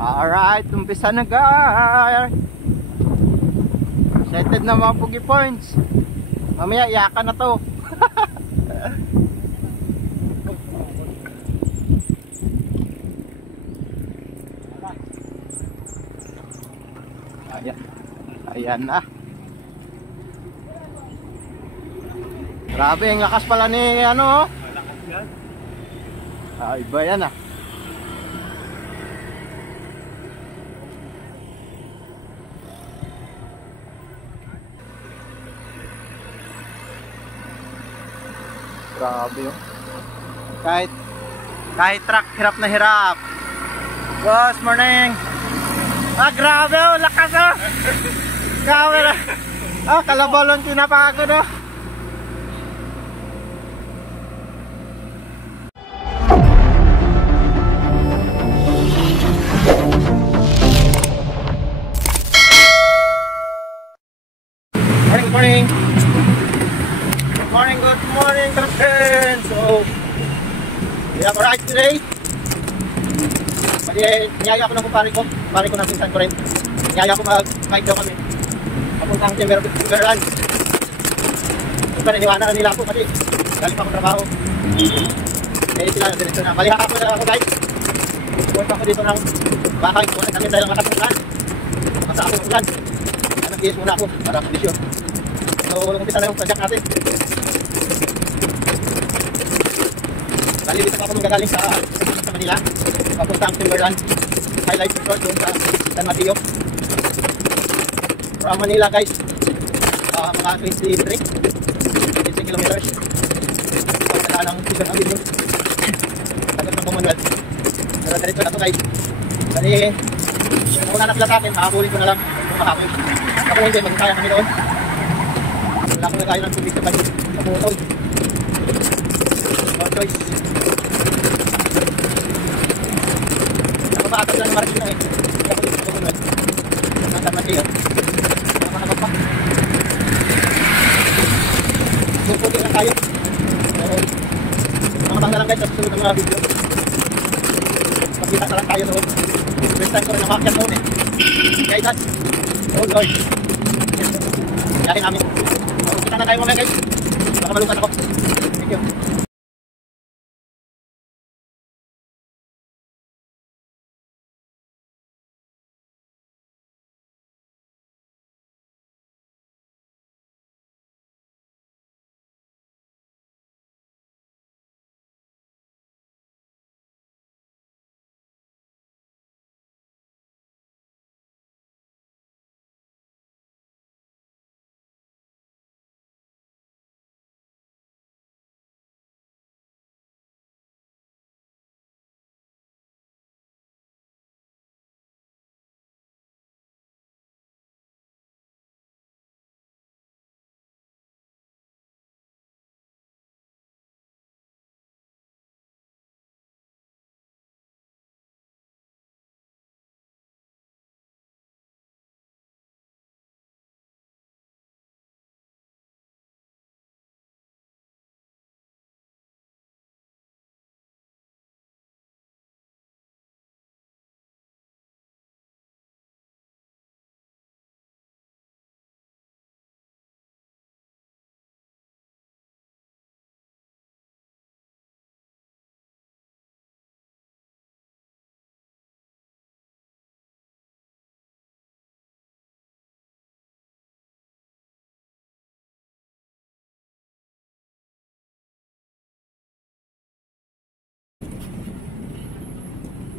Alright, umpisa na guys. Excited na mga Pugi Points. Mamaya iyakan na to. Ayan. Ayan na. Grabe, ang lakas pala ni ano. Malakas yan. Iba yan ah. Grabe yun. Kahit truck, hirap na hirap. Boss, morning. Grabe oh, lakas oh. Grabe na. Kalabalon tinapako no. Morning. Good morning, friends. So, we have a ride today. Kasi niyaya ko ng kumpare ko ng pinsan ko rin. Niyaya ko mag-ride daw kami. Papuntang Timberland. Kung paniniwala na nila ako kasi galing pa ako trabaho. Kaya sila diretso na. Baliha ako na ako guys. Pupunta ako dito ng bahay. Pupunta kami dahil lakas ng ulan. Masa ako ng ulan. Kaya nag-iis muna ako para kondisyon. So, umpisa na yung project natin. Dito ako magagaling sa Manila. Papunta ang Timberland Highlight Resort doon sa San Mateo. From Manila guys, mga 23 kilometers. Pagkala ng Sugar Avenue. Tagot ng Commonwealth. Pero diretso na ito guys. Kasi kung una na sila sa akin, makakuli ko na lang kung makakuli. Ako hindi, magkaya kami doon. Wala ko na kaya ng tubig sa pag kaputol. No choice. Nakapaatas lang ng Marikina eh. Hindi ako dito sa Commonwealth. Ang San Mateo. Nakakabag pa. Puputi lang tayo. Makabang na lang guys sa susunod ng mga video. Pagkita na lang tayo doon. First time ko rin namakyat noon eh. Kaya guys. Oh Lord. Yakin namin. Kita na tayo mamaya guys. Baka malukat ako. Thank you.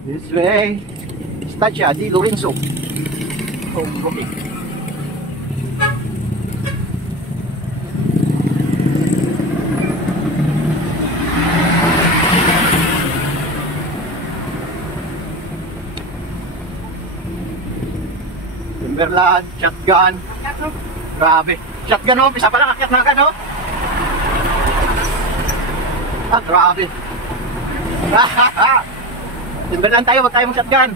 This way, Estancia di Lorenzo. Oh, okay. Timberland, shotgun. Grabe. Shotgun oh, isa pa lang akyat na agad oh. Grabe. Timberland tayo, wag tayong shotgun.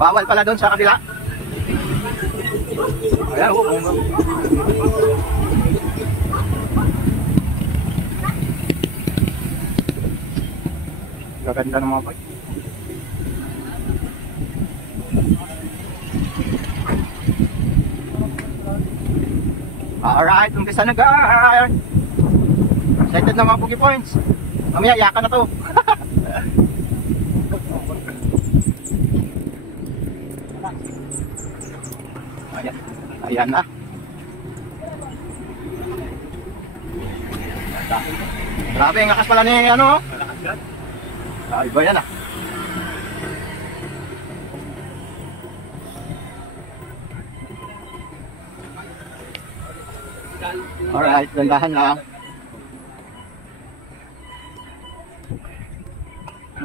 Bawal pala doon sa kabila. Ayan, gaganda ng mga bike. Alright, umpisa na guys. Excited na mga Pogi Points. Mamaya, yakan na to. Ayan, ayan na. Grabe, ang akas pala ni ano. Iba yan ah. Alright, dandahan lang.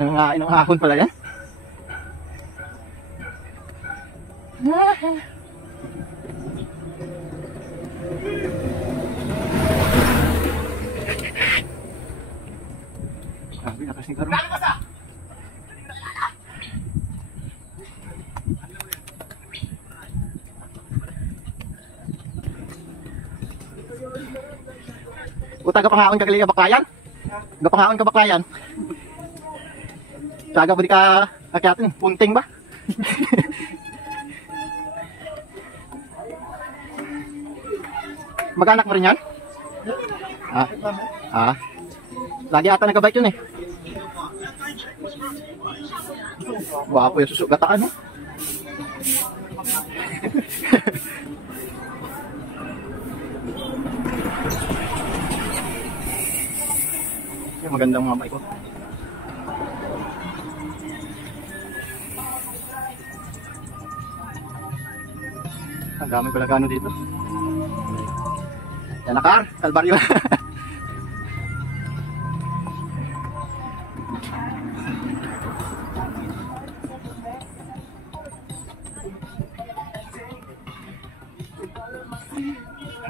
Inong hahon pala yan. Grabe, nakas ni Karon. Taga pangaon ka kaliya baklayan? Taga pangaon ka baklayan? Taga ba di ka akyatin? Punting ba? Mag-anak mo rin yan? Lagi ata nagabike yun eh. Wapo yung susugataan no? Magandang mga bike ko. Ang dami pala gano dito. Yan na car, Kalbaryo.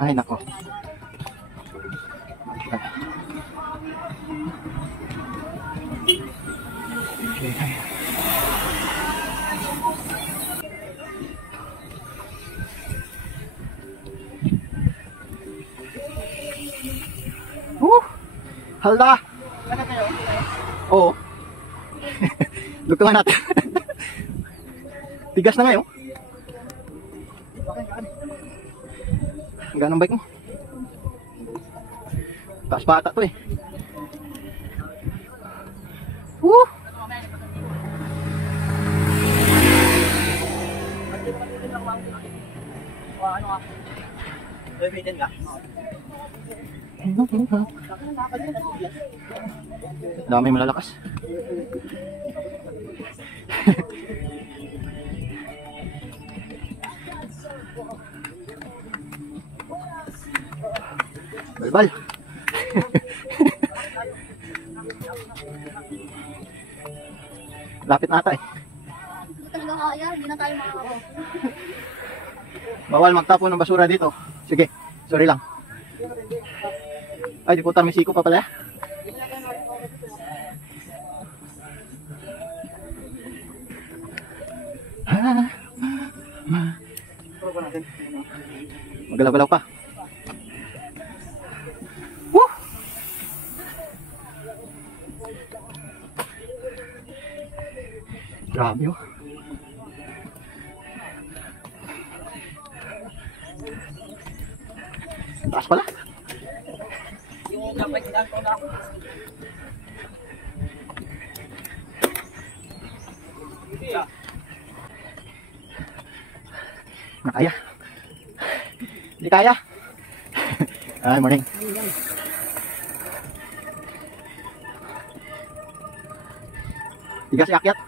Ay nako. Hala! Oo. Lugtungan natin. Tigas na ngayon. Ang ganang bike mo. Taas bata to eh. Woo! Ano ka? Bibitin ka? Dami malalakas. Balbal. Lapit na ata eh. Hindi na tayo makakapag. Bawal magtapon ng basura dito. Sige, sorry lang. Ay, di po tayo may siko pa pala. Magalaw-galaw pa. Woo! Grabe oh. Taas pala. Yung dapat ginagawa na ako. Nakaya. Hindi kaya. Ay, morning. Tigas iakyat.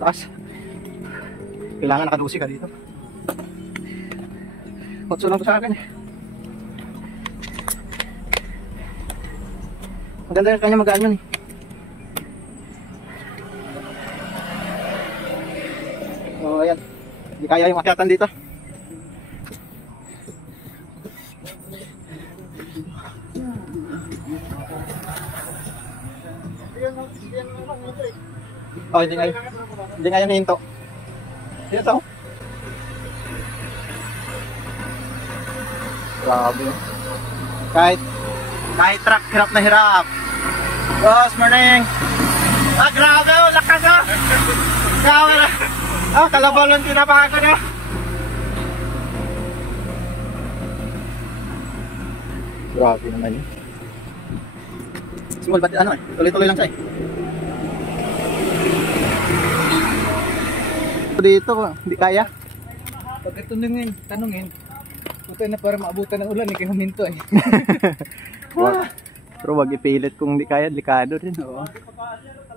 Taas. Kailangan nakadusi ka dito. Otso lang to sa akin eh. Maganda yung kanya magaan yun eh. Oh, ayan. Hindi kaya yung akyatan dito. Oh, hindi nga yung hinto. Dito. Grabe. Kahit truck, hirap na hirap. Boss, morning. Ah, grabe, oh, lakas ah. Grabe. Ah, kalabalon pinapakagod ah. Grabe naman yun. Small, but ano eh, tuloy-tuloy lang siya eh. Dito, hindi kaya. Pag ito tanungin, puta na para maabutan ng ulan, kinaminto eh. Pero wag ipilit kung hindi kaya, delikado rin. Oo.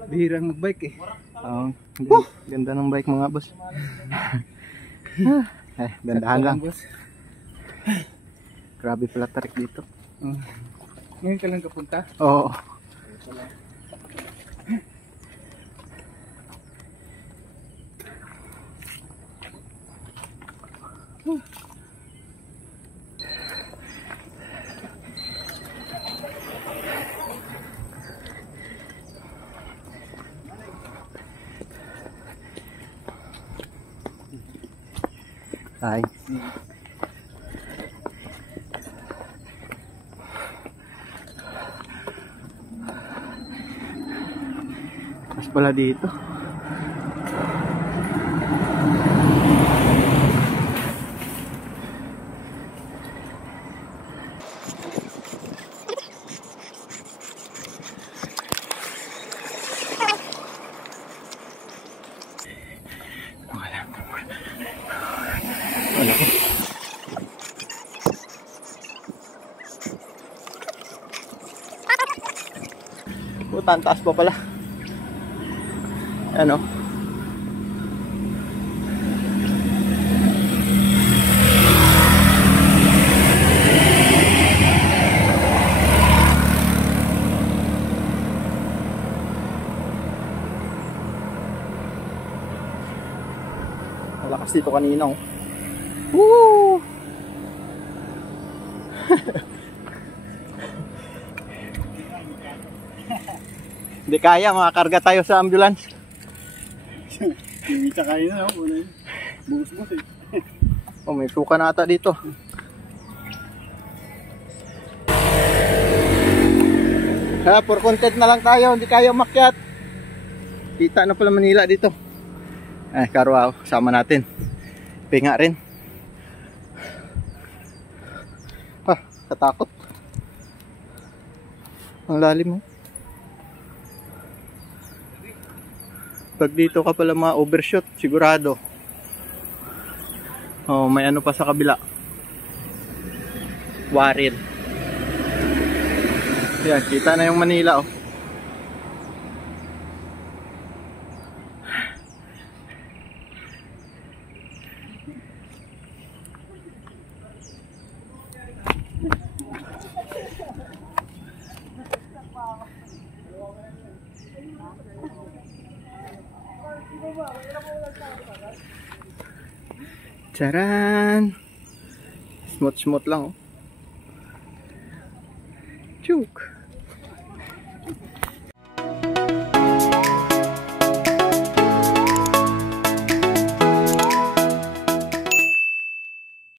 Bihirang magbike eh. Oo. Ganda ng bike mga boss. Gandahan lang. Boss. Grabe pala tarik dito. Ngayon ka lang kapunta? Oo. Ay. Mas pala dito. Puta, ang taas pa pala. Ano? Malakas dito kanina oh. Woo! Hindi kaya, makakarga tayo sa ambulance. Hindi ka kaya na, bugus-bus eh. Oh, may suka na ata dito. For content na lang tayo, hindi kaya umakyat. Kita na pala Manila dito. Karaw, sama natin. Pinga rin. Katakot. Ang lalim mo. Pag dito ka pala ma-overshoot, sigurado. Oh, may ano pa sa kabila. Waril. Yan, kita na yung Manila oh. Charan! Smooth-smooth lang oh. Chuk!